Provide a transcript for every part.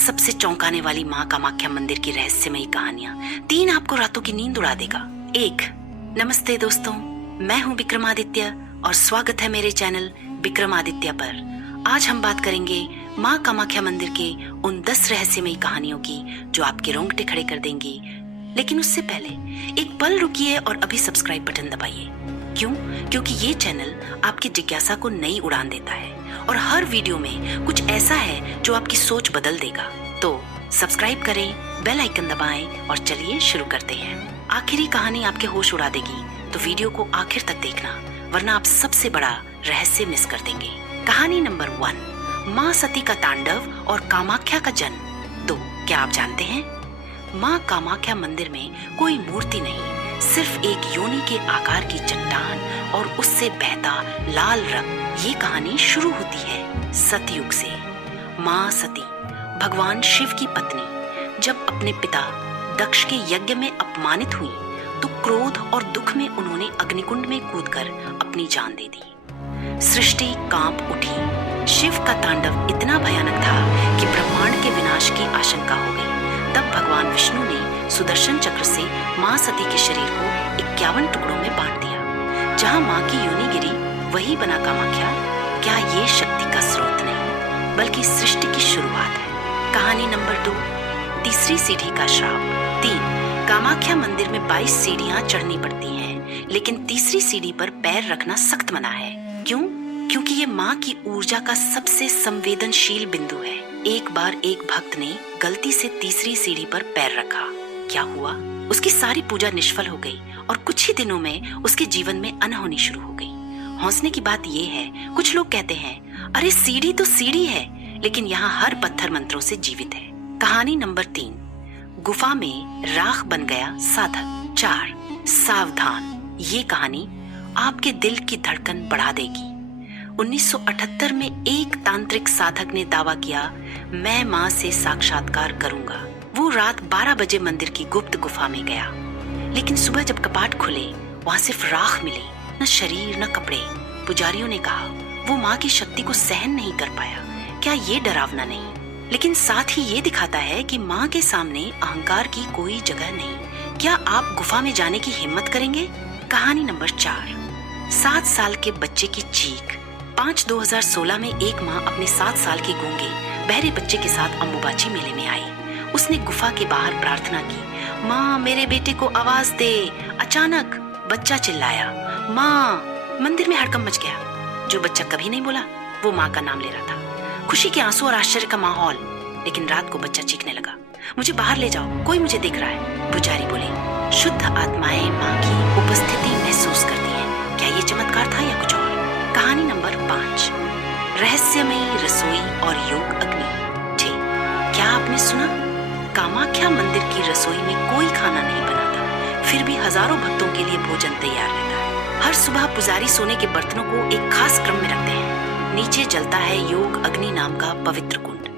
सबसे चौंकाने वाली माँ कामाख्या मंदिर की रहस्यमयी कहानियां। 3 आपको रातों की नींद उड़ा देगा। 1। नमस्ते दोस्तों, मैं हूँ विक्रमादित्य और स्वागत है मेरे चैनल विक्रमादित्य पर। आज हम बात करेंगे माँ कामाख्या मंदिर के उन 10 रहस्यमयी कहानियों की जो आपके रोंगटे खड़े कर देंगी। लेकिन उससे पहले एक पल रुकिए और अभी सब्सक्राइब बटन दबाइए। क्यों? क्योंकि ये चैनल आपकी जिज्ञासा को नई उड़ान देता है और हर वीडियो में कुछ ऐसा है जो आपकी सोच बदल देगा। तो सब्सक्राइब करें, बेल आइकन दबाएं और चलिए शुरू करते हैं। आखिरी कहानी आपके होश उड़ा देगी, तो वीडियो को आखिर तक देखना, वरना आप सबसे बड़ा रहस्य मिस कर देंगे। कहानी नंबर 1, माँ सती का तांडव और कामाख्या का जन्म। तो क्या आप जानते हैं, माँ कामाख्या मंदिर में कोई मूर्ति नहीं, सिर्फ एक योनि के आकार की चट्टान और उससे बहता लाल रक्त। ये कहानी शुरू होती है सतयुग से। माँ सती भगवान शिव की पत्नी जब अपने पिता दक्ष के यज्ञ में अपमानित हुई तो क्रोध और दुख में उन्होंने अग्निकुंड में कूदकर अपनी जान दे दी। सृष्टि कांप उठी। शिव का तांडव इतना भयानक था कि ब्रह्मांड के विनाश की आशंका हो गई। तब भगवान विष्णु ने सुदर्शन चक्र से माँ सती के शरीर को 51 टुकड़ों में बांट दिया। जहाँ माँ की योनि गिरी वही बना कामाख्या। क्या ये शक्ति का स्रोत नहीं, बल्कि सृष्टि की शुरुआत है। कहानी नंबर 2, तीसरी सीढ़ी का श्राप। 3। कामाख्या मंदिर में 22 सीढ़ियां चढ़नी पड़ती हैं, लेकिन तीसरी सीढ़ी पर पैर रखना सख्त मना है। क्यों? क्योंकि ये माँ की ऊर्जा का सबसे संवेदनशील बिंदु है। एक बार एक भक्त ने गलती से तीसरी सीढ़ी पर पैर रखा। क्या हुआ? उसकी सारी पूजा निष्फल हो गई और कुछ ही दिनों में उसके जीवन में अनहोनी शुरू हो गई। हौसले की बात यह है, कुछ लोग कहते हैं, अरे सीढ़ी तो सीढ़ी है, लेकिन यहाँ हर पत्थर मंत्रों से जीवित है। कहानी नंबर 3, गुफा में राख बन गया साधक। 4। सावधान, ये कहानी आपके दिल की धड़कन बढ़ा देगी। 1978 में एक तांत्रिक साधक ने दावा किया, मैं माँ से साक्षात्कार करूंगा। वो रात 12 बजे मंदिर की गुप्त गुफा में गया, लेकिन सुबह जब कपाट खुले वहां सिर्फ राख मिली, न शरीर न कपड़े। पुजारियों ने कहा वो माँ की शक्ति को सहन नहीं कर पाया। क्या ये डरावना नहीं, लेकिन साथ ही ये दिखाता है कि माँ के सामने अहंकार की कोई जगह नहीं। क्या आप गुफा में जाने की हिम्मत करेंगे? कहानी नंबर 4, 7 साल के बच्चे की चीख। 5/2016 में एक माँ अपने 7 साल के गूंगे बहरे बच्चे के साथ अम्बुबाची मेले में आई। उसने गुफा के बाहर प्रार्थना की, माँ मेरे बेटे को आवाज दे। अचानक बच्चा चिल्लाया, माँ। मंदिर में हड़कंप मच गया। जो बच्चा कभी नहीं बोला वो माँ का नाम ले रहा था। खुशी के आंसू और आश्चर्य का माहौल। लेकिन रात को बच्चा चीखने लगा, मुझे बाहर ले जाओ, कोई मुझे देख रहा है। पुजारी बोले, शुद्ध आत्माएं माँ की उपस्थिति महसूस करती हैं। क्या ये चमत्कार था या कुछ और? कहानी नंबर 5, रहस्यमयी रसोई और योग अग्नि। ठीक, क्या आपने सुना? कामाख्या मंदिर की रसोई में कोई खाना नहीं बनाता, फिर भी हजारों भक्तों के लिए भोजन तैयार रहता है। हर सुबह पुजारी सोने के बर्तनों को एक खास क्रम में रखते हैं। नीचे जलता है योग अग्नि नाम का पवित्र कुंड।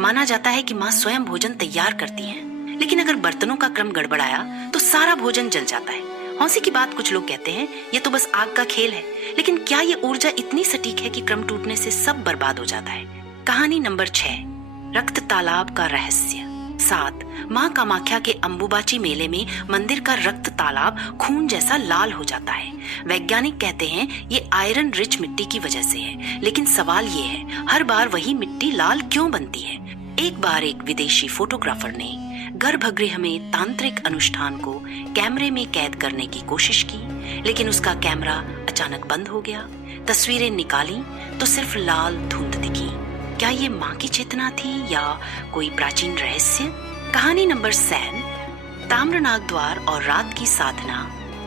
माना जाता है कि माँ स्वयं भोजन तैयार करती हैं, लेकिन अगर बर्तनों का क्रम गड़बड़ाया तो सारा भोजन जल जाता है। हौसले की बात, कुछ लोग कहते हैं ये तो बस आग का खेल है, लेकिन क्या ये ऊर्जा इतनी सटीक है कि क्रम टूटने से सब बर्बाद हो जाता है? कहानी नंबर 6, रक्त तालाब का रहस्य। 7। माँ कामाख्या के अम्बुबाची मेले में मंदिर का रक्त तालाब खून जैसा लाल हो जाता है। वैज्ञानिक कहते हैं ये आयरन रिच मिट्टी की वजह से है, लेकिन सवाल ये है, हर बार वही मिट्टी लाल क्यों बनती है? एक बार एक विदेशी फोटोग्राफर ने गर्भगृह में तांत्रिक अनुष्ठान को कैमरे में कैद करने की कोशिश की, लेकिन उसका कैमरा अचानक बंद हो गया। तस्वीरें निकाली तो सिर्फ लाल धुंध दिखी। क्या ये माँ की चेतना थी या कोई प्राचीन रहस्य? कहानी नंबर 7, ताम्रनाग द्वार और रात की साधना।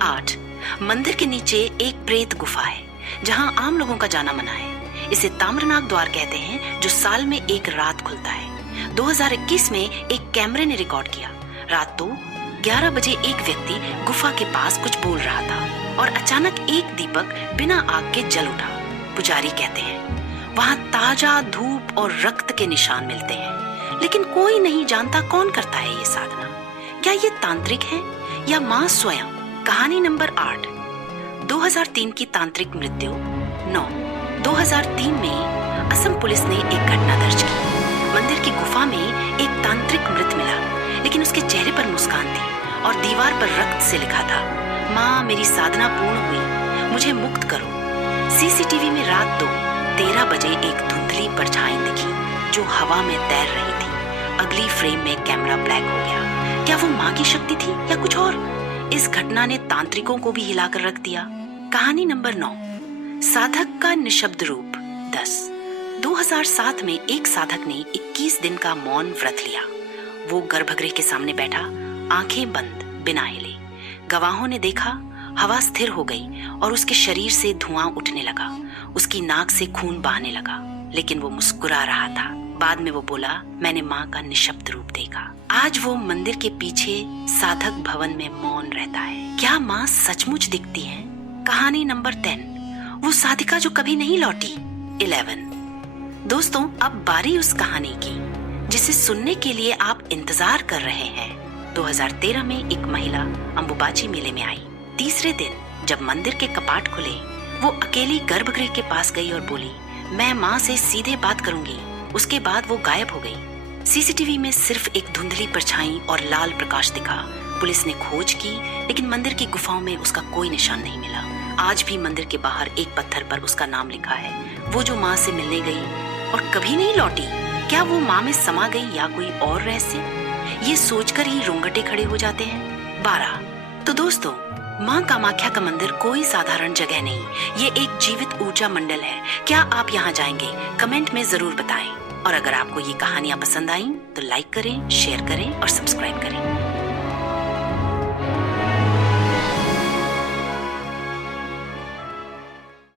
8। मंदिर के नीचे एक प्रेत गुफा है जहाँ आम लोगों का जाना मना है। इसे ताम्रनाग द्वार कहते हैं, जो साल में एक रात खुलता है। 2021 में एक कैमरे ने रिकॉर्ड किया। रात को 11 बजे एक व्यक्ति गुफा के पास कुछ बोल रहा था और अचानक एक दीपक बिना आग के जल उठा। पुजारी कहते हैं वहां ताजा धूप और रक्त के निशान मिलते हैं, लेकिन कोई नहीं जानता कौन करता है ये साधना। क्या ये तांत्रिक है या माँ स्वयं? कहानी नंबर 8, 2003 की तांत्रिक मृत्यु। 9। 2003 में असम पुलिस ने एक घटना दर्ज की। मंदिर की गुफा में एक तांत्रिक मृत मिला, लेकिन उसके चेहरे पर मुस्कान थी और दीवार पर रक्त से लिखा था, माँ मेरी साधना पूर्ण हुई, मुझे मुक्त करो। सीसीटीवी में रात 2:13 बजे एक धुंधली परछाई दिखी जो हवा में तैर रही थी। अगली फ्रेम में कैमरा ब्लैक हो गया। क्या वो माँ की शक्ति थी या कुछ और? इस घटना ने तांत्रिकों को भी हिलाकर रख दिया। कहानी नंबर 9, साधक का निशब्द रूप 10। 2007 में एक साधक ने 21 दिन का मौन व्रत लिया। वो गर्भगृह के सामने बैठा, आंखें बंद, बिना हिले। गवाहों ने देखा हवा स्थिर हो गई और उसके शरीर से धुआं उठने लगा, उसकी नाक से खून बहने लगा, लेकिन वो मुस्कुरा रहा था। बाद में वो बोला, मैंने माँ का निशब्द रूप देखा। आज वो मंदिर के पीछे साधक भवन में मौन रहता है। क्या माँ सचमुच दिखती है? कहानी नंबर 10, वो साधिका जो कभी नहीं लौटी 11। दोस्तों, अब बारी उस कहानी की जिसे सुनने के लिए आप इंतजार कर रहे हैं। 2013 में एक महिला अंबुबाची मेले में आई। तीसरे दिन जब मंदिर के कपाट खुले, वो अकेली गर्भगृह के पास गई और बोली, मैं माँ से सीधे बात करूंगी। उसके बाद वो गायब हो गई। सीसीटीवी में सिर्फ एक धुंधली परछाई और लाल प्रकाश दिखा। पुलिस ने खोज की, लेकिन मंदिर की गुफाओं में उसका कोई निशान नहीं मिला। आज भी मंदिर के बाहर एक पत्थर पर उसका नाम लिखा है, वो जो माँ से मिलने गई और कभी नहीं लौटी। क्या वो माँ में समा गई या कोई और रहस्य? ये सोचकर ही रोंगटे खड़े हो जाते हैं। 12। तो दोस्तों, माँ कामाख्या का मंदिर कोई साधारण जगह नहीं, ये एक जीवित ऊर्जा मंडल है। क्या आप यहाँ जाएंगे? कमेंट में जरूर बताएं। और अगर आपको ये कहानियाँ पसंद आईं तो लाइक करें, शेयर करें और सब्सक्राइब करें।